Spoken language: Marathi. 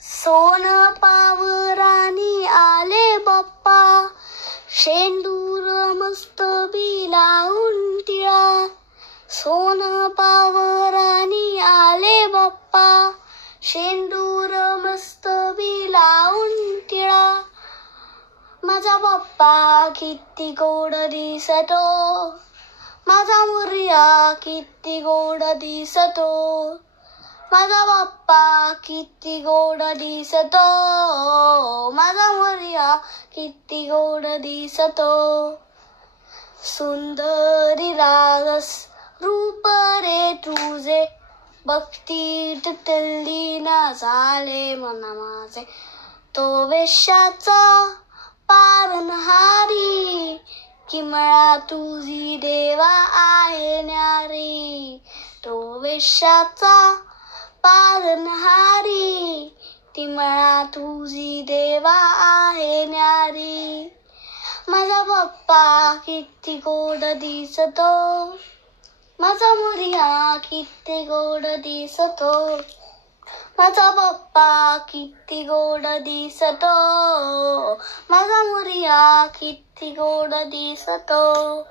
सोन पावरानी आले बाप्पा, शेंदूर मस्त बिलावून टिळा. सोन पावरानी आले बाप्पा, शेंदूर मस्त बिलावून टिळा. माझा बाप्पा किती गोड दिसतो, माझा मोरया किती गोड दिसतो. माझा बाप्पा किती गोड दिसतो, माझा मोरया किती गोड दिसतो. सुंदरी रागस रूप रे तुझे, भक्तीत तल्लीन झाले मना माझे. तो वेश्याचा पारणहारी, किमळा तुझी देवा आहे न्यारी. तो वेश्याचा पारणहारी, किमळा तुझी देवा आहे न्यारी. माझा बाप्पा किती गोड दिसतो, माझा मोरया किती गोड दिसतो. माझा बाप्पा किती गोड दिसतो, माझा मोरया किती गोड दिसतो.